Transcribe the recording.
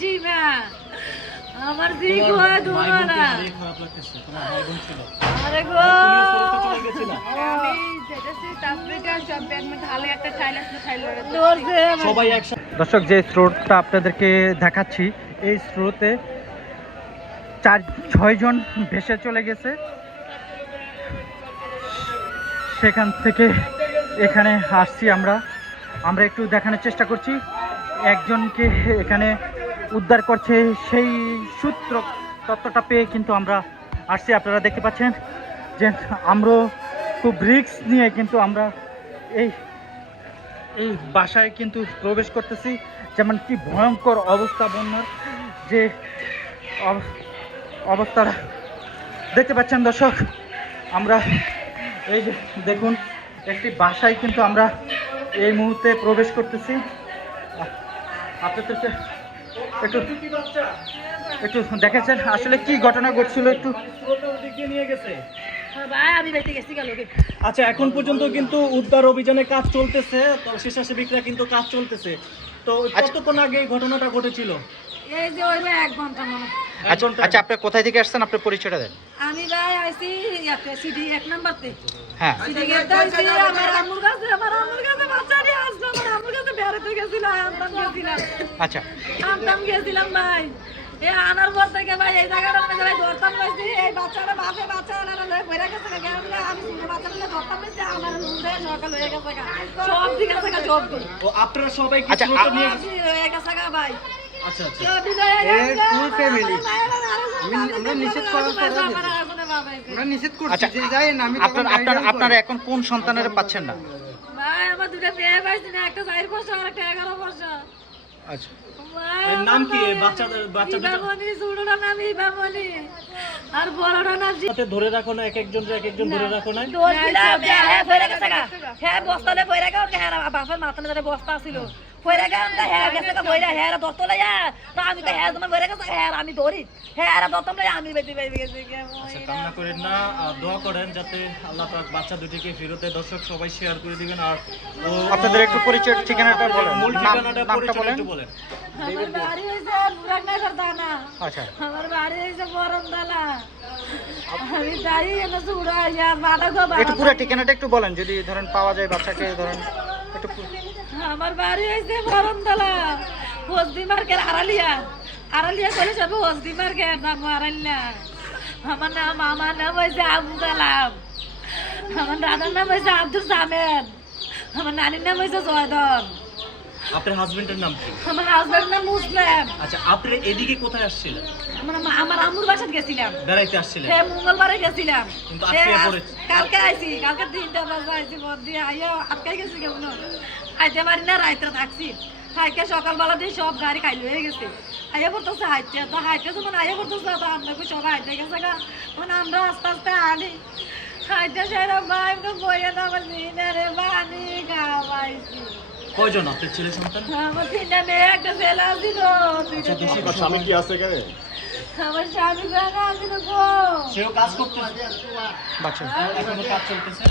জি আমার হয় না। খারাপ লাগতেছে। তোমার ভাই বোন ছিল। আরে গো। দর্শক যে স্রোতটা আপনাদেরকে দেখাচ্ছি এই স্রোতে চার ছয়জন ভেসে চলে গেছে। সেখান থেকে এখানে আসছি আমরা। আমরা একটু দেখানোর চেষ্টা করছি। একজনকে এখানে উদ্ধার করছে সেই সূত্র তত্ত্বটা পেয়ে কিন্তু আমরা আসছি। আপনারা দেখতে পাচ্ছেন যে আমরা খুব রিস্ক নিয়ে কিন্তু আমরা এই এই বাসায় কিন্তু প্রবেশ করতেছি। যেমন কি ভয়ঙ্কর অবস্থা বন্যার যে অব- অবস্থাটা দেখতে পাচ্ছেন দর্শক, আমরা এই যে দেখুন, একটি বাসায় কিন্তু আমরা এই মুহূর্তে প্রবেশ করতেছি। আপনাদেরকে একটু একটু দেখেছেন আসলে কি ঘটনা ঘটছিল একটু? নিয়ে গেছে আচ্ছা এখন পর্যন্ত কিন্তু উদ্ধার অভিযানে কাজ চলতেছে তো স্বেচ্ছাসেবিকরা কিন্তু কাজ চলতেছে। তো কতক্ষণ আগে এই ঘটনাটা ঘটেছিল? এই যে ওই এক ঘণ্টা মনে আচ্ছা আচ্ছা আপনি কোথায় থেকে আসছেন? আপনার পরিচয়টা দেন। আমি ভাই আইছি ইয়াতে সিডি এক হ্যাঁ। সিডি আমার আমার বাচ্চা নিয়ে আসলো আমার আম্মুর কাছে বেড়াতে গেছিলাম আচ্ছা। আমতাম গেছিলাম ভাই। এ আনার পর থেকে ভাই এই জায়গাটা মধ্যে ভাই ধরতাম পাইছি এই বাচ্চাটা বাপে বাচ্চাটা লয়ে বইরা গেছে গেলে আমি শুনে বাচ্চাটা ধরতাম পাইছি আমার মুখে সকাল হয়ে গেছে সব দিক আছে সব ও আপনারা সবাই কি আচ্ছা, নিয়ে হয়ে গেছে ভাই। আচ্ছা আমরা নিষেধ করার পরে আমরা নিষেধ করছি যে যাই না আমি আপনার আপনার আপনারা এখন কোন সন্তানের পাচ্ছেন না? দুটো মেয়ে পাইছি না একটা চার বছর আর একটা এগারো বছর আচ্ছা এর নাম কি? বাচ্চাদের- আর বড়টা সাথে ধরে রাখো না এক একজন এক একজন ধরে রাখো না ধরছিলাম, হ্যাঁ, পইরা গেছে গা। হ্যাঁ, হ্যাঁ, বাপের মাথার মধ্যে বস্তা ছিল। গেছে, হ্যাঁ, গেছে হ্যাঁ, লইয়া। তো আমি তো হ্যাঁ, তোমার পইরা গেছে, হ্যাঁ, আমি ধরি। হ্যাঁ, আমি গেছি আচ্ছা। কান্না করেন না আর দোয়া করেন যাতে আল্লাহ পাক বাচ্চা দুটিকে ফেরতে দর্শক সবাই শেয়ার করে দিবেন আর আপনাদের একটু পরিচয় ঠিকানাটা বলেন মূল ঠিকানাটা নামটা বলেন একটু বলেন আমার বাড়ি হইছে মুরাদনগর থানা। আচ্ছা আমার বাড়ি হইছে। আমি যাই এনে ইয়া, বাটা গো, একটু পুরো ঠিকানাটা একটু বলেন যদি ধরেন পাওয়া যায় বাচ্চাকে ধরেন একটু আমার বাড়ি হয়েছে বরমতলা হসদি মার্কেট আড়ালিয়া। আড়ালিয়া করে যাব হসদি মার্কেট যাব আড়ালিয়া। আমার নাম আমার নাম হয়েছে আবু কালাম। আমার দাদার নাম হয়েছে আব্দুল সামেদ। আমার নানির নাম হয়েছে জয়দন। আপনার হাজবেন্ডের নাম কি? আমার হাজবেন্ড নাম মুসলিম। আচ্ছা আপনি এদিকে কোথায় আসছিলেন? আমার আমার আমুর বাসাত গেছিলাম। বেড়াইতে আসছিলেন? হ্যাঁ মঙ্গলবারে গেছিলাম। কিন্তু হ্যাঁ, আজকে পড়েছে। কালকে আইছি কালকে তিনটা বাজে আইছি বদ দিয়ে আইয়া আটকাই গেছি কেমন? আইতে পারি না রাইতে থাকছি। হাইকে সকালবেলা দিয়ে সব গাড়ি খাইলে হয়ে গেছে। আইয়া পড়তেছে হাইতে তো হাইতে যখন আইয়া পড়তেছে তো আমরা সবাই হাইতে গেছে গা? মানে আমরা আস্তে আস্তে আনি হাইতে সেরা ভাই তো বইয়ে তো আমার দিনে পানি খাওয়াইছি কয়জন? আপনার ছেলে সন্তান? আমার তিনটা মেয়ে একটা ছেলে আছিল। আচ্ছা দেশে আপনার স্বামী কি আছে এখানে? আমার স্বামী গো সেও কাজ করতেছে। বাচ্চা। এখনও কাজ চলতেছে।